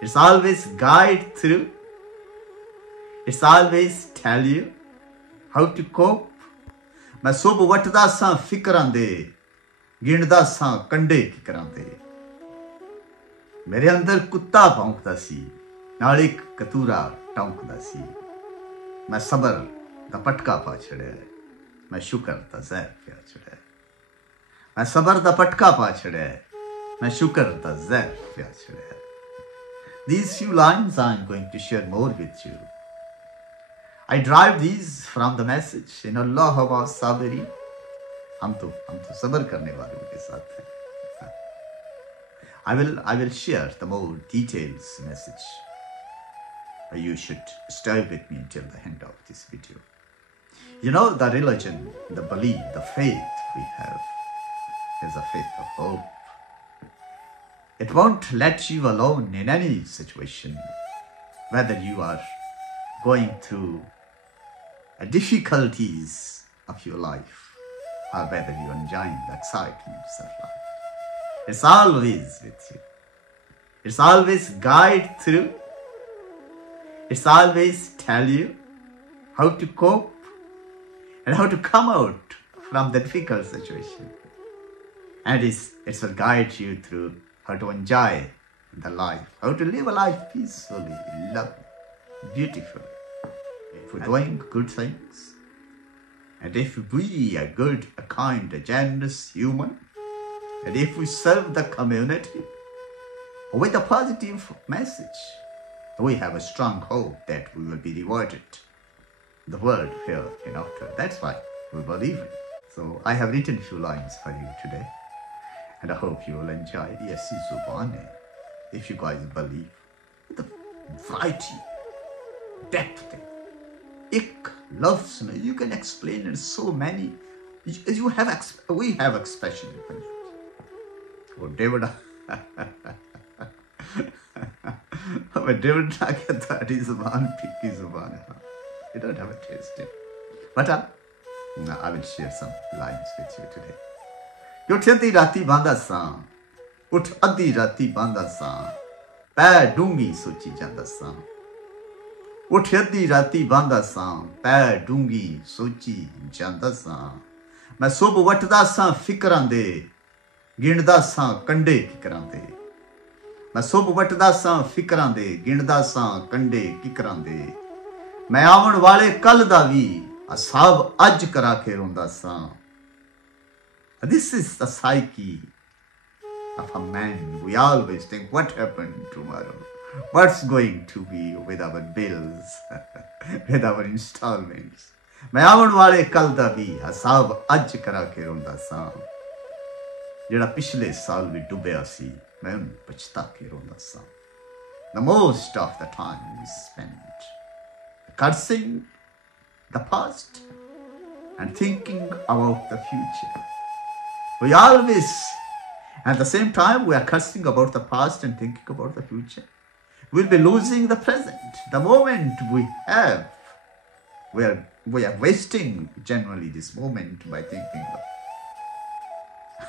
It's always guide through. It's always tell you how to cope. मैं सुब वटदा सां फिकरां दे गिणदा सां कंडे किकरां दे मेरे अंदर कुत्ता भौंकदा सी नाल इक कतूरा टौंकदा सी मैं सबर दा पटका पा छड़िया मैं शुक्र दा ज़हर पिया छड़िया मैं सबर दा पटका पा छड़िया मैं शुक्र दा ज़हर पिया छड़िया These few lines I'm going to share more with you. I derive these from the message in Allah wa sabiri. हम तो सबर करने वालों के साथ हैं. I will share the more details message. You should stay with me until the end of this video. You know, the religion, the belief, the faith we have is a faith of hope. It won't let you alone in any situation, whether you are going through difficulties of your life or whether you are enjoying the excitements of life. It's always with you. It's always guide through. It's always tell you how to cope and how to come out from the difficult situation. And it will guide you through how to enjoy the life, how to live a life peacefully, lovely, beautiful. If we're doing good things, and if we are good, a kind, a generous human, and if we serve the community with a positive message, we have a strong hope that we will be rewarded the world here and after. That's why we believe it. So I have written a few lines for you today, and I hope you will enjoy. Yes, Zubane, if you guys believe the variety, depth, ik loves, you can explain in so many. We have expression in Punjabi. Oh, David, David, that is Maan, picky Zubane. You don't have a taste. But I will share some lines with you today. उठ अद्धी राती बांदा सां उठ अद्धी राती बांदा सां पै डूंगी सोची जांदा सां उठ अद्धी राती बांदा सां पै डूंगी सोची जांदा सां मैं सुब वटदा सां फिकरां दे गिणदा सां कंडे किकरां दे मैं सुब वटदा सां फिकरां दे गिणदा सां कंडे किकरां दे मैं आवन वाले कल दा वी हिसाब अज करा के रोंदा सां. This is the psyche of a man. We always think, what happened tomorrow? What's going to be with our bills, with our installments? मैं आवन वाले कल दा भी हिसाब अज करा के रोंदा सां जेड़ा पिछले साल भी डुबिया सी मैं पछता के रोंदा सां. The most of the time we spend cursing the past and thinking about the future. We always, at the same time, we are cursing about the past and thinking about the future. We'll be losing the present. The moment we have, we are wasting generally this moment by thinking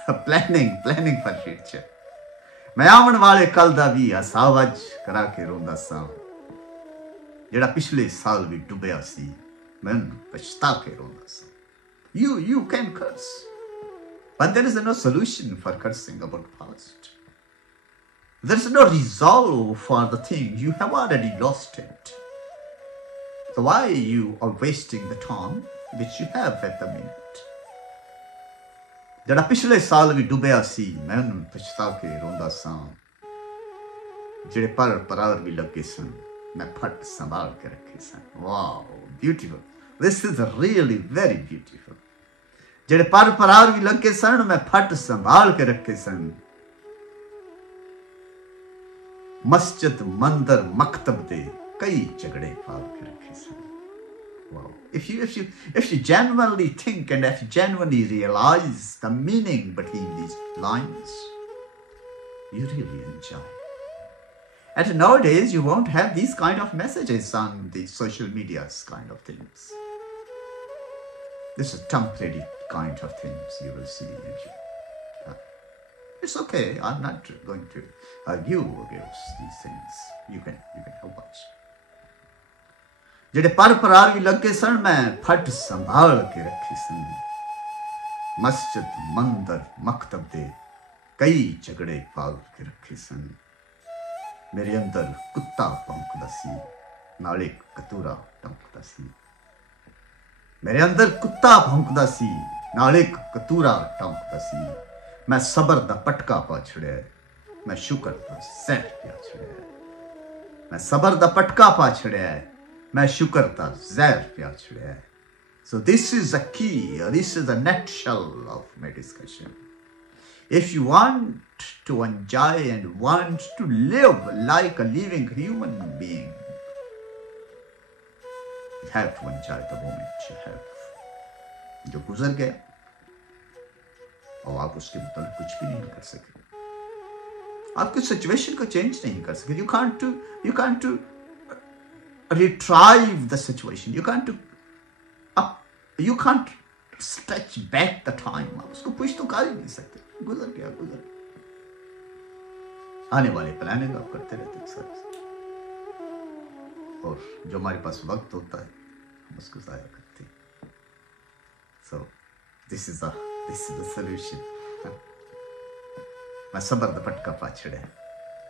of planning for future. मैं आवन वाले कल दा भी हिसाब अज करा के रोंदा सां जेड़ा पिछले साल भी डुबिया सी मैं पछता के रोंदा सां. You can curse. But there is no solution for cursing about the past. There is no resolve for the thing. You have already lost it. So why you are wasting the time which you have at the minute? जेड़ा पिछले साल भी dubia सी मैं पछता के रोंदा सां जेड़े पर परार भी लगे सन मैं फट संभाल के रखे सन. Wow, beautiful. This is really very beautiful. जेड़े पर परार भी लगे सन मैं फट संभाल के रखे सन. मस्जिद मंदिर मकतब दे कई झगड़े पाल के रखे सन. Wow. If you genuinely think and if you genuinely realize the meaning between these lines, you really enjoy. And nowadays you won't have these kind of messages on the social medias kind of things. This is temporary kind of things you will see. It's okay. I'm not going to argue against these things. You can have watch. ਜਿਹੜੇ ਪਰ ਪਰਾਰ ਵੀ ਲੱਗੇ ਸਨ ਮੈਂ ਫਟ ਸੰਭਾਲ ਕੇ ਰੱਖੀ ਸਨ ਮਸਜਿਦ ਮੰਦਰ ਮਕਤਬ ਦੇ ਕਈ ਝਗੜੇ ਪਾਲ ਕੇ ਰੱਖੇ ਸਨ ਮੇਰੇ ਅੰਦਰ ਕੁੱਤਾ ਭੌਂਕਦਾ ਸੀ ਨਾਲ ਇੱਕ ਕਤੂਰਾ ਟਮਕਦਾ ਸੀ ਮੇਰੇ ਅੰਦਰ ਕੁੱਤਾ ਭੌਂਕਦਾ ਸੀ ਨਾਲ ਇੱਕ ਕਤੂਰਾ ਟਮਕਦਾ ਸੀ ਮੈਂ ਸਬਰ ਦਾ ਪਟਕਾ ਪਾ ਛੜਿਆ ਮੈਂ ਸ਼ੁਕਰ ਦਾ ਜ਼ਹਿਰ ਪਿਆ ਛੜਿਆ ਮੈਂ ਸਬਰ ਦਾ ਪਟਕਾ ਪਾ ਛੜਿਆ मैं शुक्र था ज़हर प्या छुड़िया है. So this is the key, this is the nutshell of my discussion. If you want to enjoy and want to live like a living human being, you have to enjoy the moment you have. जो गुजर गया और आप उसके मुताबिक कुछ भी नहीं कर सके आपकी सिचुएशन को चेंज नहीं कर सके you can't retrieve the situation. You can't stretch back the time. आप उसको पुश तो कर ही नहीं सकते गुजर गया आने वाले प्लानिंग आप करते रहते सर और जो हमारे पास वक्त होता है हम उसको ज़ाया करते हैं. So this is the solution. मैं सबर दा पटका पा छड़े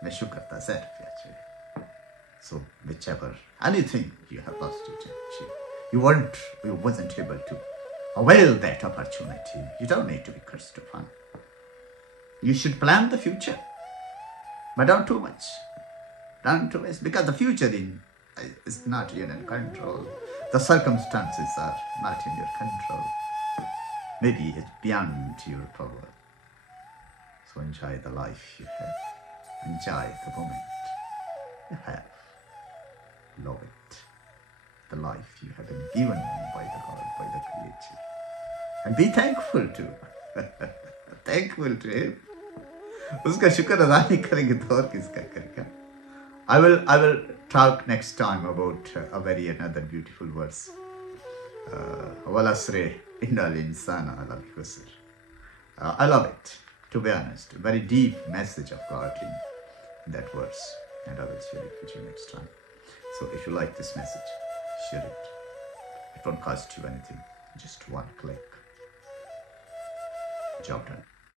मैं शुक्र दा ज़हर पिया छड़े. So whichever anything you have lost you wasn't able to avail that opportunity. You don't need to be cursed upon. You should plan the future, but don't too much. Don't too much because the future is not in your control. The circumstances are not in your control. Maybe it's beyond your power. So enjoy the life you have. Enjoy the moment you have. Love it. The life you have been given by the God, by the Creator. And be thankful to thankful to Him. उसका शुक्र अदा नहीं करेंगे तो और किसका करेगा. I will talk next time about another beautiful verse. وَالْعَصْرِ إِنَّ الْإِنسَانَ لَفِي خُسْرٍ. I love it, to be honest. A very deep message of God in that verse. And I will share it with you next time. So if you like this message, share it. It won't cost you anything. Just one click. Job done.